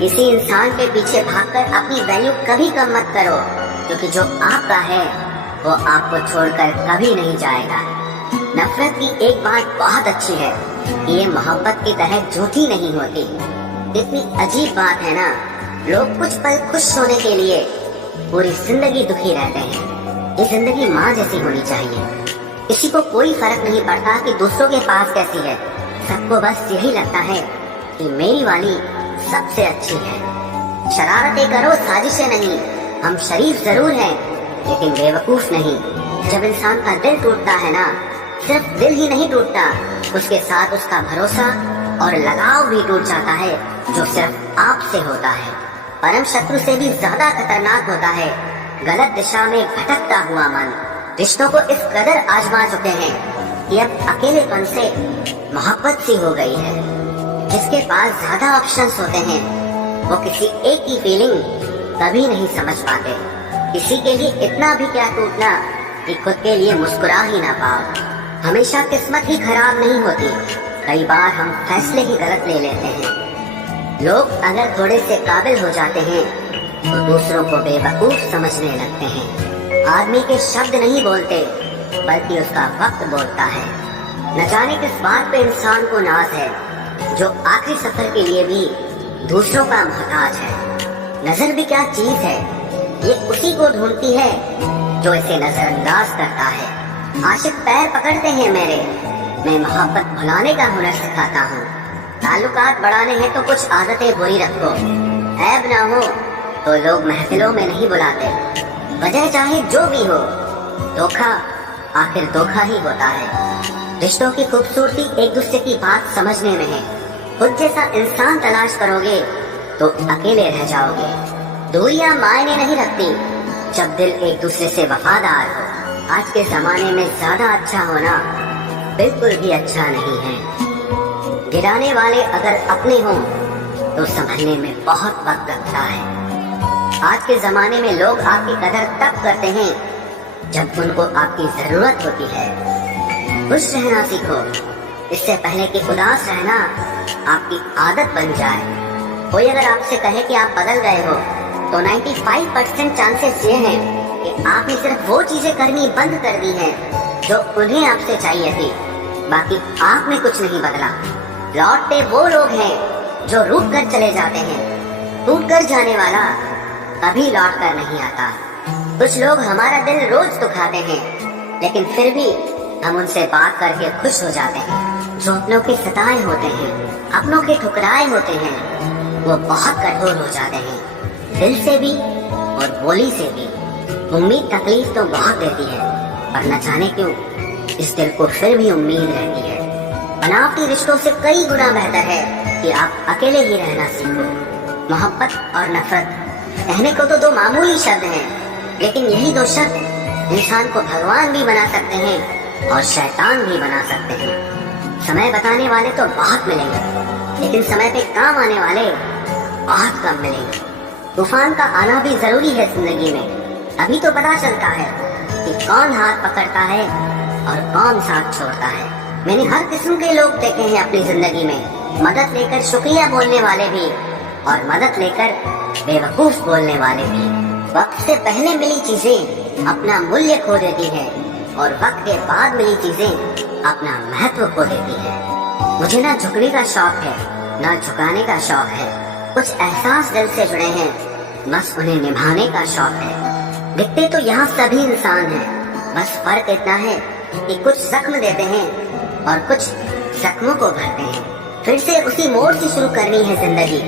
किसी इंसान के पीछे भागकर अपनी वैल्यू कभी कम मत करो, क्योंकि जो आपका है वो आपको छोड़कर कभी नहीं जाएगा। नफरत की एक बात बहुत अच्छी है कि ये मोहब्बत की तरह झूठी नहीं होती। इतनी अजीब बात है ना, लोग कुछ पल खुश होने के लिए पूरी जिंदगी दुखी रहते हैं। ये जिंदगी माँ जैसी होनी चाहिए। किसी को कोई फर्क नहीं पड़ता कि दूसरों के पास कैसी है, सबको बस यही लगता है कि मेरी वाली सबसे अच्छी है। शरारतें करो, साजिशें नहीं। हम शरीफ जरूर हैं लेकिन बेवकूफ नहीं। जब इंसान का दिल टूटता है ना, सिर्फ दिल ही नहीं टूटता, उसके साथ उसका भरोसा और लगाव भी टूट जाता है, जो सिर्फ आपसे होता है। परम शत्रु से भी ज्यादा खतरनाक होता है गलत दिशा में भटकता हुआ मन। रिश्तों को इस कदर आजमा चुके हैं कि अब अकेलेपन से मोहब्बत सी हो गई है। जिसके पास ज्यादा ऑप्शंस होते हैं वो किसी एक की फीलिंग कभी नहीं समझ पाते। किसी के लिए इतना भी क्या टूटना कि खुद के लिए मुस्कुरा ही ना पाओ। हमेशा किस्मत ही खराब नहीं होती, कई बार हम फैसले ही गलत ले लेते हैं। लोग अगर थोड़े से काबिल हो जाते हैं तो दूसरों को बेवकूफ समझने लगते हैं। आदमी के शब्द नहीं बोलते बल्कि उसका वक्त बोलता है। न जाने किस बात पे इंसान को नाज है, जो आखिरी सफर के लिए भी दूसरों का मोहताज है। नजर भी क्या चीज है, ये उसी को ढूंढती है जो इसे नजरअंदाज करता है। आशिक पैर पकड़ते हैं मेरे, मैं मोहब्बत भुलाने का हुनर सिखाता हूँ। ताल्लुकात बढ़ाने हैं तो कुछ आदतें बुरी रखो। ऐब ना हो तो लोग महफिलों में नहीं बुलाते। वजह चाहे जो भी हो, धोखा आखिर धोखा ही होता है। रिश्तों की खूबसूरती एक दूसरे की बात समझने में है। खुद जैसा इंसान तलाश करोगे तो अकेले रह जाओगे। दूरियां मायने नहीं रखती जब दिल एक दूसरे से वफादार हो। आज के जमाने में ज्यादा अच्छा होना बिल्कुल भी अच्छा नहीं है। गिराने वाले अगर अपने हों तो संभलने में बहुत वक्त लगता है। आज के जमाने में लोग आपकी कदर तब करते हैं जब उनको आपकी जरूरत होती है। खुश रहना सीखो, इससे पहले कि उदास रहना आपकी आदत बन जाए। कोई अगर आपसे कहे कि आप बदल गए हो तो 95% चांसेस ये हैं कि आपने सिर्फ वो चीजें करनी बंद कर दी हैं जो उन्हें आपसे चाहिए थी। बाकी आप में कुछ नहीं बदला। लौटते वो लोग हैं जो रूठ कर चले जाते हैं। टूट कर जाने वाला कभी लौट कर नहीं आता। कुछ लोग हमारा दिल रोज दुखाते हैं लेकिन फिर भी हम उनसे बात करके खुश हो जाते हैं। जो अपनों के सताए होते हैं, अपनों के ठुकराए होते हैं, वो बहुत कठोर हो जाते हैं, दिल से भी और बोली से भी। उम्मीद तकलीफ तो बहुत देती है, पर न जाने क्यों इस दिल को फिर भी उम्मीद रहती है। बनावटी रिश्तों से कई गुना बेहतर है कि आप अकेले ही रहना सीखो। मोहब्बत और नफरत कहने को तो दो मामूली शब्द हैं, लेकिन यही दो शब्द इंसान को भगवान भी बना सकते हैं और शैतान भी बना सकते हैं। समय बताने वाले तो बहुत मिलेंगे, लेकिन समय पे काम आने वाले बहुत कम मिलेंगे। तूफान का आना भी जरूरी है जिंदगी में, अभी तो पता चलता है कि कौन हाथ पकड़ता है और कौन साथ छोड़ता है। मैंने हर किस्म के लोग देखे हैं अपनी जिंदगी में, मदद लेकर शुक्रिया बोलने वाले भी और मदद लेकर बेवकूफ बोलने वाले भी। वक्त से पहले मिली चीजें अपना मूल्य खो देती है और वक्त के बाद मिली चीजें अपना महत्व खो देती है। मुझे ना झुकने का शौक है ना झुकाने का शौक है। कुछ एहसास दिल से जुड़े हैं, बस उन्हें निभाने का शौक है। दिखते तो यहाँ सभी इंसान हैं, बस फर्क इतना है कि कुछ जख्म देते हैं और कुछ जख्मों को भरते हैं। फिर से उसी मोड़ से शुरू करनी है जिंदगी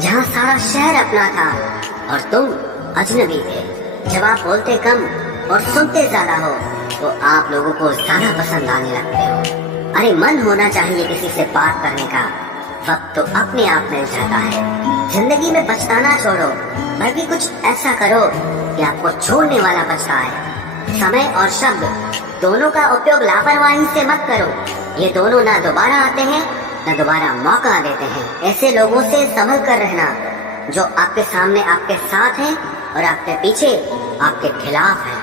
जहाँ सारा शहर अपना था और तुम अजनबी थे। जब आप बोलते कम और सुनते ज्यादा हो तो आप लोगों को ज्यादा पसंद आने लगते हो। अरे मन होना चाहिए किसी से बात करने का, वक्त तो अपने आप मिल जाता है। जिंदगी में पछताना छोड़ो, बल्कि कुछ ऐसा करो कि आपको छोड़ने वाला पछताए। समय और शब्द दोनों का उपयोग लापरवाही से मत करो। ये दोनों ना दोबारा आते हैं न दोबारा मौका देते हैं। ऐसे लोगों से संभल कर रहना जो आपके सामने आपके साथ हैं और आपके पीछे आपके खिलाफ हैं।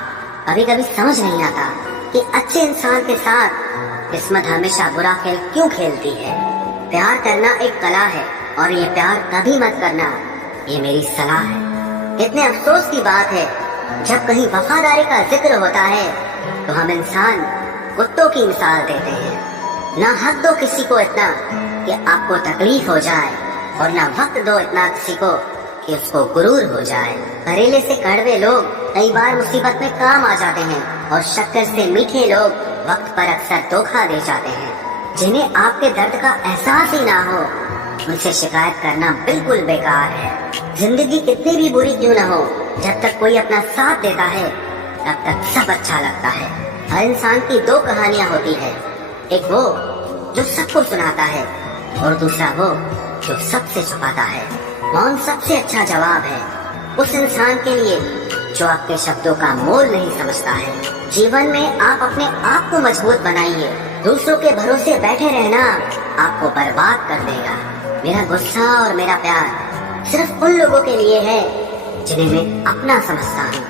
कभी कभी समझ नहीं आता कि अच्छे इंसान के साथ किस्मत हमेशा बुरा खेल क्यों खेलती है। प्यार करना एक कला है, और ये प्यार कभी मत करना, ये मेरी सलाह है। इतने अफसोस की बात है, जब कहीं वफादारी का जिक्र होता है तो हम इंसान कुत्तों की मिसाल देते हैं। ना हक दो किसी को इतना कि आपको तकलीफ हो जाए, और ना वक्त दो इतना किसी को कि उसको गुरूर हो जाए। करेले से कड़वे लोग कई बार मुसीबत में काम आ जाते हैं, और शक्कर से मीठे लोग वक्त पर अक्सर धोखा दे जाते हैं। जिन्हें आपके दर्द का एहसास ही ना हो, उनसे शिकायत करना बिल्कुल बेकार है। जिंदगी कितनी भी बुरी क्यों न हो, जब तक कोई अपना साथ देता है तब तक सब अच्छा लगता है। हर इंसान की दो कहानियां होती है, एक वो जो सबको सुनाता है, और दूसरा वो जो सबसे छुपाता है। मौन सबसे अच्छा जवाब है उस इंसान के लिए जो आपके शब्दों का मोल नहीं समझता है। जीवन में आप अपने आप को मजबूत बनाइए। दूसरों के भरोसे बैठे रहना आपको बर्बाद कर देगा। मेरा गुस्सा और मेरा प्यार सिर्फ उन लोगों के लिए है जिन्हें मैं अपना समझता हूँ।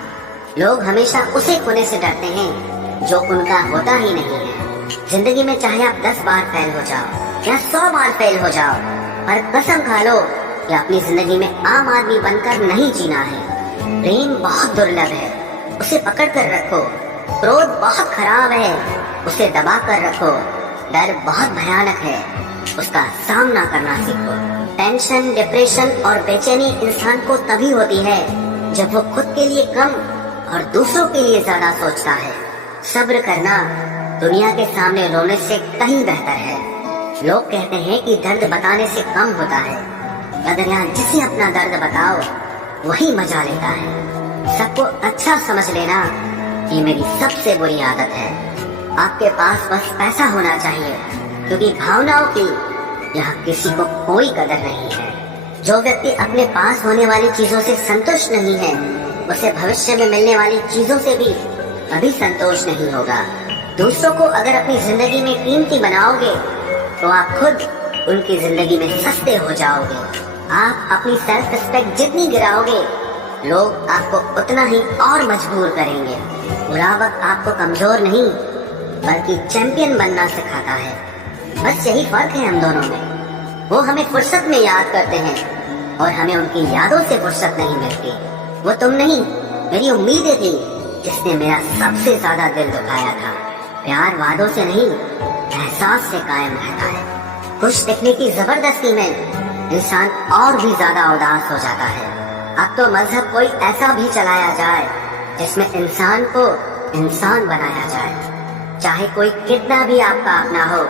लोग हमेशा उसे खोने से डरते हैं जो उनका होता ही नहीं है। जिंदगी में चाहे आप 10 बार फेल हो जाओ या 100 बार फेल हो जाओ, पर कसम खा लो कि अपनी जिंदगी में आम आदमी बनकर नहीं जीना है। प्रेम बहुत दुर्लभ है, उसे पकड़ कर रखो। क्रोध बहुत खराब है, उसे दबा कर रखो। डर बहुत भयानक है, उसका सामना करना सीखो। टेंशन, डिप्रेशन और बेचैनी इंसान को तभी होती है जब वो खुद के लिए कम और दूसरों के लिए ज्यादा सोचता है। सब्र करना दुनिया के सामने रोने से कहीं बेहतर है। लोग कहते हैं कि दर्द बताने से कम होता है, मगर यहाँ जिसे अपना दर्द बताओ वही मजा लेता है। सबको अच्छा समझ लेना ये मेरी सबसे बुरी आदत है। आपके पास बस पैसा होना चाहिए, क्योंकि भावनाओं की यहाँ किसी को कोई कदर नहीं है। जो व्यक्ति अपने पास होने वाली चीजों से संतुष्ट नहीं है, उसे भविष्य में मिलने वाली चीजों से भी कभी संतोष नहीं होगा। दूसरों को अगर अपनी जिंदगी में कीमती बनाओगे तो आप खुद उनकी जिंदगी में सस्ते हो जाओगे। आप अपनी सेल्फ रिस्पेक्ट जितनी गिराओगे, लोग आपको उतना ही और मजबूर करेंगे। बुरा वक्त आपको कमजोर नहीं बल्कि चैंपियन बनना सिखाता है। बस यही फर्क है हम दोनों में। वो हमें फुर्सत में याद करते हैं और हमें उनकी यादों से फुर्सत नहीं मिलती। वो तुम नहीं, मेरी उम्मीदें थी जिसने मेरा सबसे ज्यादा दिल दुखाया था। प्यार वादों से नहीं, एहसास से कायम रहता है। खुश दिखने की जबरदस्ती में इंसान और भी ज्यादा उदास हो जाता है। अब तो मजहब कोई ऐसा भी चलाया जाए जिसमें इंसान को इंसान बनाया जाए। चाहे कोई कितना भी आपका अपना हो,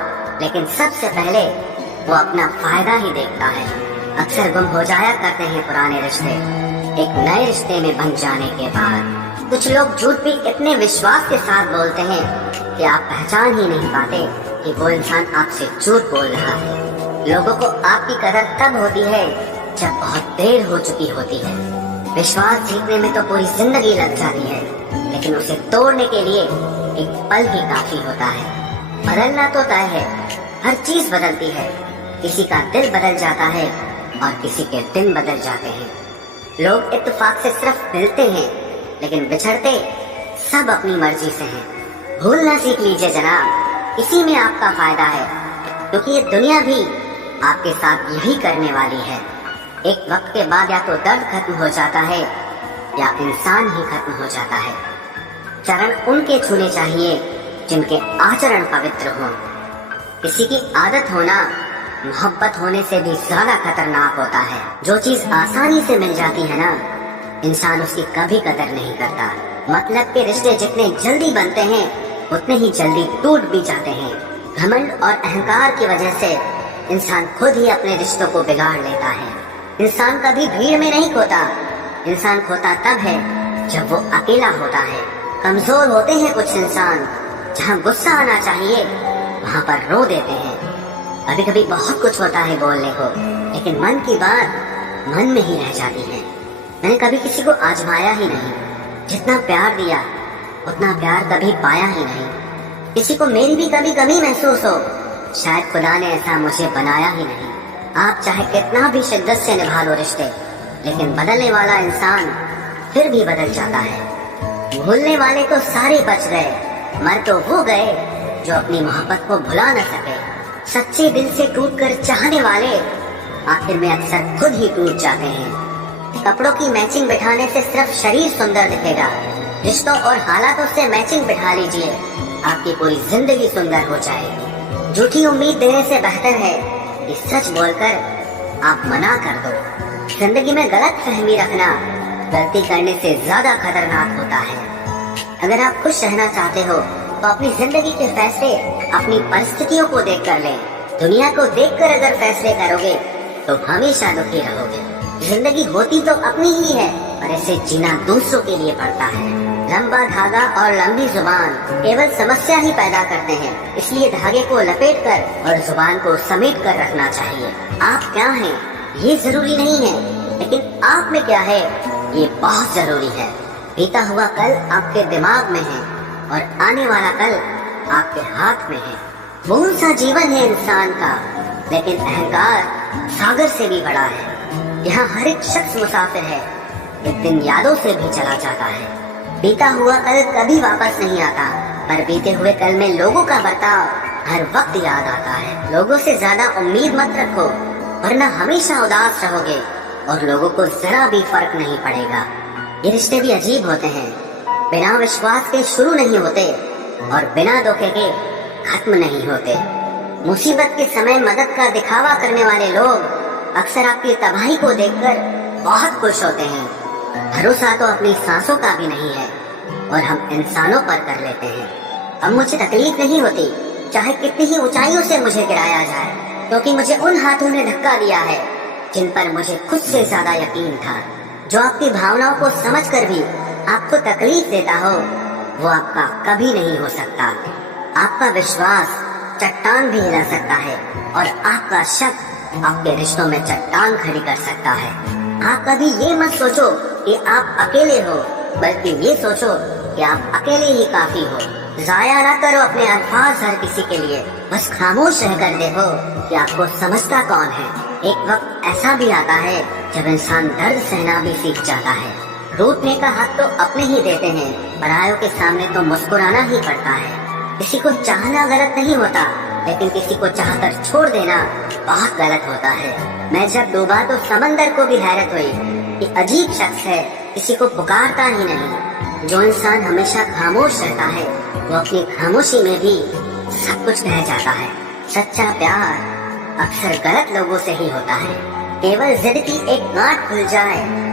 लेकिन सबसे पहले वो अपना फायदा ही देखता है। अक्सर गुम हो जाया करते हैं पुराने रिश्ते एक नए रिश्ते में बन जाने के बाद। कुछ लोग झूठ भी इतने विश्वास के साथ बोलते हैं कि आप पहचान ही नहीं पाते कि वो इंसान आपसे झूठ बोल रहा है। लोगों को आपकी कदर तब होती है जब बहुत देर हो चुकी होती है। विश्वास जीतने में तो पूरी जिंदगी लग जाती है, लेकिन उसे तोड़ने के लिए एक पल ही काफी होता है। बदलना तो तय है, हर चीज बदलती है। किसी का दिल बदल जाता है और किसी के दिन बदल जाते हैं। लोग इत्तेफाक से सिर्फ मिलते हैं, लेकिन बिछड़ते सब अपनी मर्जी से हैं। भूलना सीख लीजिए जनाब, इसी में आपका फायदा है, क्योंकि ये दुनिया भी आपके साथ यही करने वाली है। एक वक्त के बाद या तो दर्द खत्म हो जाता है या इंसान ही खत्म हो जाता है। चरण उनके छूने चाहिए जिनके आचरण पवित्र हों। किसी की आदत होना मोहब्बत होने से भी ज्यादा खतरनाक होता है। जो चीज आसानी से मिल जाती है ना, इंसान उसकी कभी कदर नहीं करता। मतलब के रिश्ते जितने जल्दी बनते हैं उतने ही जल्दी टूट भी जाते हैं। घमंड और अहंकार की वजह से इंसान खुद ही अपने रिश्तों को बिगाड़ लेता है। इंसान कभी भीड़ में नहीं खोता, इंसान खोता तब है जब वो अकेला होता है। कमजोर होते हैं कुछ इंसान, जहाँ गुस्सा आना चाहिए वहाँ पर रो देते हैं। कभी कभी बहुत कुछ होता है बोलने को, लेकिन मन की बात मन में ही रह जाती है। मैंने कभी किसी को आजमाया ही नहीं। जितना प्यार दिया उतना प्यार कभी पाया ही नहीं। किसी को मेरी भी कभी कमी महसूस हो, शायद खुदा ने ऐसा मुझे बनाया ही नहीं। आप चाहे कितना भी शिद्दत से निभा लो रिश्ते, लेकिन बदलने वाला इंसान फिर भी बदल जाता है। भूलने वाले तो सारे बच गए, मर तो वो गए जो अपनी मोहब्बत को भुला न सके। सच्चे दिल से टूटकर चाहने वाले आखिर में अक्सर खुद ही टूट जाते हैं। कपड़ों की मैचिंग बिठाने से सिर्फ शरीर सुंदर दिखेगा, रिश्तों और हालातों से मैचिंग बिठा लीजिए, आपकी पूरी जिंदगी सुंदर हो जाएगी। झूठी उम्मीद देने से बेहतर है कि सच बोलकर आप मना कर दो। जिंदगी में गलत फहमी रखना गलती करने से ज्यादा खतरनाक होता है। अगर आप खुश रहना चाहते हो तो अपनी जिंदगी के फैसले अपनी परिस्थितियों को देख कर लें। दुनिया को देखकर अगर फैसले करोगे तो हमेशा दुखी रहोगे। जिंदगी होती तो अपनी ही है, पर इसे जीना दूसरों के लिए पड़ता है। लंबा धागा और लंबी जुबान केवल समस्या ही पैदा करते हैं, इसलिए धागे को लपेट कर और जुबान को समेट कर रखना चाहिए। आप क्या हैं ये जरूरी नहीं है, लेकिन आप में क्या है ये बहुत जरूरी है। बीता हुआ कल आपके दिमाग में है और आने वाला कल आपके हाथ में है। कौन सा जीवन है इंसान का, लेकिन अहंकार सागर से भी बड़ा है। यहाँ हर एक शख्स मुसाफिर है, एक दिन यादों से भी चला जाता है। बीता हुआ कल कभी वापस नहीं आता, पर बीते हुए कल में लोगों का बर्ताव हर वक्त याद आता है। लोगों से ज्यादा उम्मीद मत रखो, वरना हमेशा उदास रहोगे और लोगों को जरा भी फर्क नहीं पड़ेगा। ये रिश्ते भी अजीब होते हैं, बिना विश्वास के शुरू नहीं होते और बिना धोखे के खत्म नहीं होते। मुसीबत के समय मदद का दिखावा करने वाले लोग अक्सर आपकी तबाही को देखकर बहुत खुश होते हैं। भरोसा तो अपनी सांसों का भी नहीं है और हम इंसानों पर कर लेते हैं। अब मुझे तकलीफ नहीं होती, चाहे कितनी ही ऊंचाइयों से मुझे गिराया जाए, क्योंकि मुझे उन हाथों ने धक्का दिया है जिन पर मुझे खुद से ज्यादा यकीन था। जो आपकी भावनाओं को समझकर भी आपको तकलीफ देता हो, वो आपका कभी नहीं हो सकता। आपका विश्वास चट्टान भी हिला सकता है और आपका शक आपके रिश्तों में चट्टान खड़ी कर सकता है। आप कभी ये मत सोचो कि आप अकेले हो, बल्कि ये सोचो कि आप अकेले ही काफी हो। जाया ना करो अपने अल्फाज हर किसी के लिए, बस खामोश रहकर देखो कि आपको समझता कौन है। एक वक्त ऐसा भी आता है जब इंसान दर्द सहना भी सीख जाता है। रूठने का हक तो अपने ही देते हैं, परायों के सामने तो मुस्कुराना ही पड़ता है। किसी को चाहना गलत नहीं होता, लेकिन किसी को चाहकर छोड़ देना बहुत गलत होता है। मैं जब डूबा तो समंदर को भी हैरत हुई कि अजीब शख्स है, किसी को पुकारता ही नहीं। जो इंसान हमेशा खामोश रहता है, वो अपनी खामोशी में भी सब कुछ कह जाता है। सच्चा प्यार अक्सर गलत लोगों से ही होता है। केवल जिद की एक गांठ खुल जाए